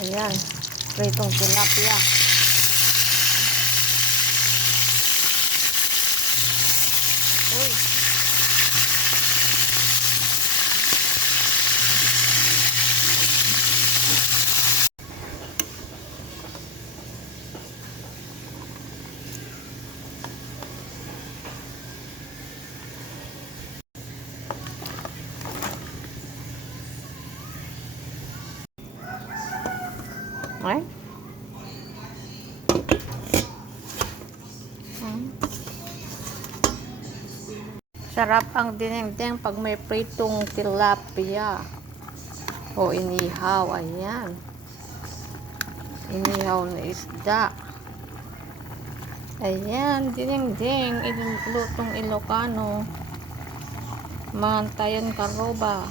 Ayan. Pritong tilapia. Uy. Hmm. Sarap ang dinengdeng pag may pritong tilapia. O inihaw. Ayan. Inihaw na isda. Ayan. Dinengdeng. Lutong Ilocano. Mantayan karoba.